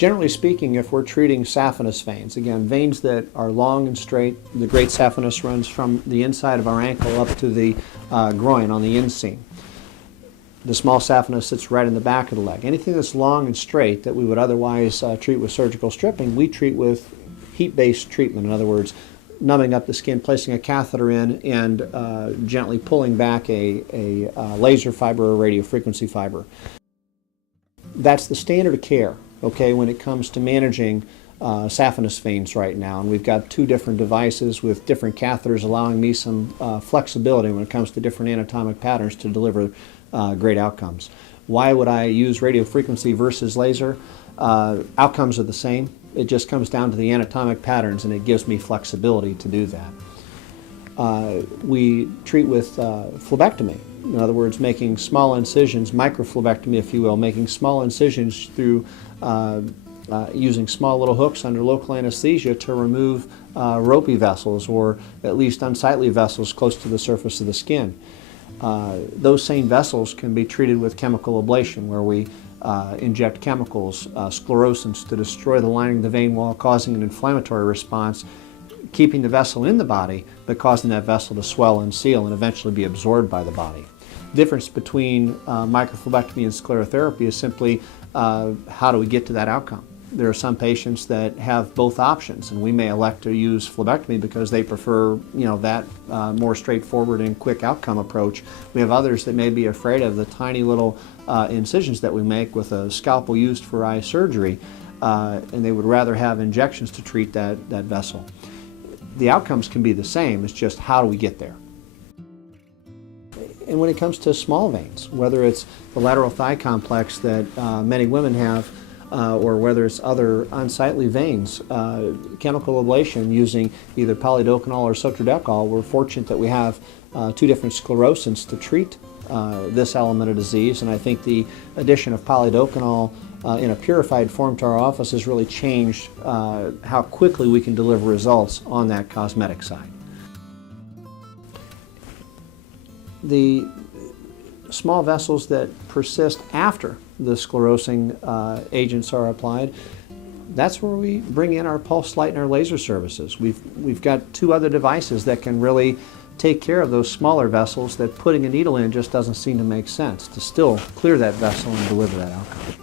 Generally speaking, if we're treating saphenous veins, again, veins that are long and straight, the great saphenous runs from the inside of our ankle up to the groin on the inseam. The small saphenous sits right in the back of the leg. Anything that's long and straight that we would otherwise treat with surgical stripping, we treat with heat-based treatment. In other words, numbing up the skin, placing a catheter in, and gently pulling back a laser fiber or radiofrequency fiber. That's the standard of care, okay, when it comes to managing saphenous veins right now. And we've got two different devices with different catheters allowing me some flexibility when it comes to different anatomic patterns to deliver great outcomes. Why would I use radiofrequency versus laser? Outcomes are the same. It just comes down to the anatomic patterns, and it gives me flexibility to do that. We treat with phlebectomy. In other words, making small incisions, microphlebectomy if you will, making small incisions through using small little hooks under local anesthesia to remove ropey vessels, or at least unsightly vessels close to the surface of the skin. Those same vessels can be treated with chemical ablation, where we inject chemicals, sclerosants, to destroy the lining of the vein wall, causing an inflammatory response, keeping the vessel in the body, but causing that vessel to swell and seal and eventually be absorbed by the body. The difference between microphlebectomy and sclerotherapy is simply how do we get to that outcome. There are some patients that have both options, and we may elect to use phlebectomy because they prefer, that more straightforward and quick outcome approach. We have others that may be afraid of the tiny little incisions that we make with a scalpel used for eye surgery, and they would rather have injections to treat that vessel. The outcomes can be the same, it's just how do we get there. And when it comes to small veins, whether it's the lateral thigh complex that many women have, or whether it's other unsightly veins, chemical ablation using either polydocanol or sotradecol, we're fortunate that we have two different sclerosants to treat this element of disease, and I think the addition of polydocanol in a purified form to our office has really changed how quickly we can deliver results on that cosmetic side. The small vessels that persist after the sclerosing agents are applied, that's where we bring in our pulse light and our laser services. We've got two other devices that can really take care of those smaller vessels that putting a needle in just doesn't seem to make sense, to still clear that vessel and deliver that outcome.